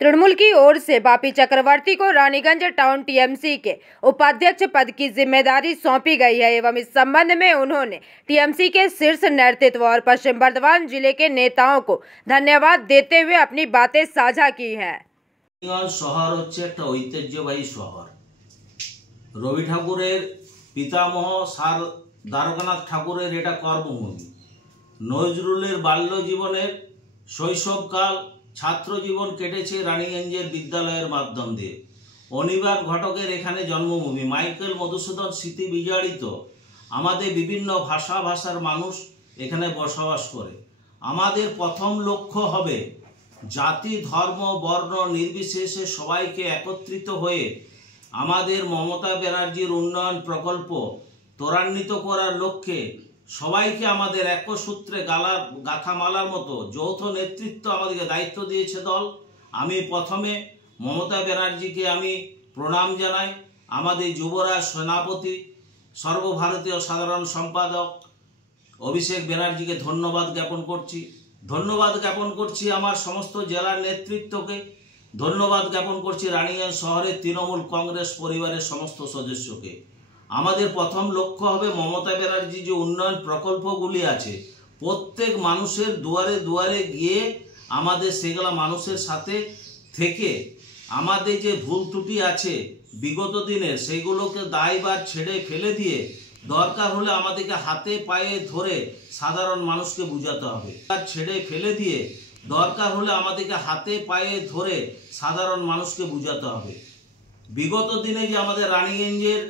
तृणमूल की ओर से बापी चक्रवर्ती को रानीगंज टाउन टीएमसी के उपाध्यक्ष पद की जिम्मेदारी सौंपी गई है एवं इस संबंध में उन्होंने टीएमसी के शीर्ष नेतृत्व और पश्चिम बर्धमान जिले के नेताओं को धन्यवाद देते हुए अपनी बातें साझा की हैं। शहर হচ্ছে একটা ঐতিহ্যবাহী শহর। রবি ঠাকুরের পিতামহ স্যার দ্বারকানাথ ঠাকুরের এটা কর্মভূমি। নজরুলের বাল্য জীবনের শৈশবকাল ছাত্র জীবন কেটেছে রানীগঞ্জের বিদ্যালয়ের মাধ্যম দিয়ে। অনিবার ঘটকের এখানে জন্মভূমি। মাইকেল মধুসূদন স্মৃতি বিজড়িত আমাদের বিভিন্ন ভাষার মানুষ এখানে বসবাস করে। আমাদের প্রথম লক্ষ্য হবে জাতি ধর্ম বর্ণ নির্বিশেষে সবাইকে একত্রিত হয়ে আমাদের মমতা ব্যানার্জির উন্নয়ন প্রকল্প ত্বরান্বিত করার লক্ষ্যে সবাইকে আমাদের একসূত্রে গাথা মালার মতো যৌথ নেতৃত্ব আমাদেরকে দায়িত্ব দিয়েছে দল। আমি প্রথমে মমতা ব্যানার্জিকে আমি প্রণাম জানাই। আমাদের যুবরাজ সেনাপতি সর্বভারতীয় সাধারণ সম্পাদক অভিষেক ব্যানার্জিকে ধন্যবাদ জ্ঞাপন করছি আমার সমস্ত জেলার নেতৃত্বকে ধন্যবাদ জ্ঞাপন করছি রানীগঞ্জ শহরের তৃণমূল কংগ্রেস পরিবারের সমস্ত সদস্যকে। আমাদের প্রথম লক্ষ্য হবে মমতা ব্যানার্জি যে উন্নয়ন প্রকল্পগুলি আছে প্রত্যেক মানুষের দুয়ারে দুয়ারে গিয়ে আমাদের সেগুলা মানুষের সাথে থেকে আমাদের যে ভুল ত্রুটি আছে বিগত দিনের সেগুলোকে দায়ভার ছেড়ে ফেলে দিয়ে দরকার হলে আমাদেরকে হাতে পায়ে ধরে সাধারণ মানুষকে বুঝাতে হবে। বিগত দিনে যে আমাদের রানীগঞ্জের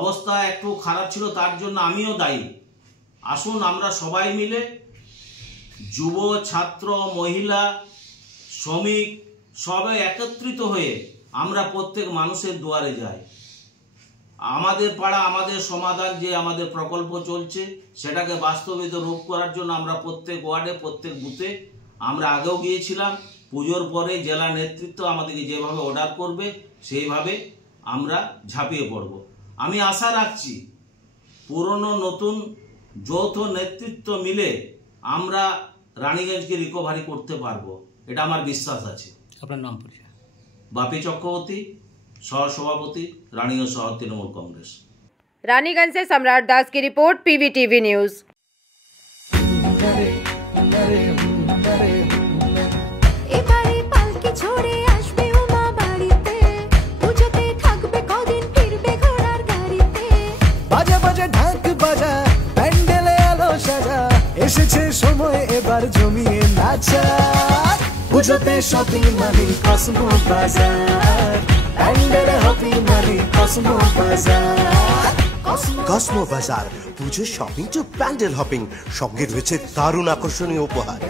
অবস্থা একটু খারাপ ছিল তার জন্য আমিও দায়ী। আসুন আমরা সবাই মিলে যুব ছাত্র মহিলা শ্রমিক সবাই একত্রিত হয়ে আমরা প্রত্যেক মানুষের দুয়ারে যাই। আমাদের পাড়া আমাদের সমাধান যে আমাদের প্রকল্প চলছে সেটাকে বাস্তবিত রূপ করার জন্য আমরা প্রত্যেক ওয়ার্ডে প্রত্যেক বুথে আমরা আগেও গিয়েছিলাম। পুজোর পরে জেলা নেতৃত্ব আমাদেরকে যেভাবে অর্ডার করবে সেইভাবে আমরা ঝাঁপিয়ে পড়ব। আমি আশা রাখছি পুরনো নতুন যৌথ নেতৃত্ব মিলে আমরা রানীগঞ্জকে রিকভারি করতে পারবো, এটা আমার বিশ্বাস আছে। আপনার নাম পরিচয়? বাপি চক্রবর্তী, সহসভাপতি, রানীগঞ্জ শহর तृणमूल कांग्रेस। रानीगंज से सम्राट दास की रिपोर्ट, पीवीटीवी न्यूज। এসেছে সময় এবার জমিয়ে নাচা, পুজোতে শপিং মানে কসমো বাজার, প্যান্ডেলে হপিং মানে কসমো বাজার। কসমো বাজার পুজো শপিং টু প্যান্ডেল হপিং, সঙ্গে রয়েছে দারুণ আকর্ষণীয় উপহার।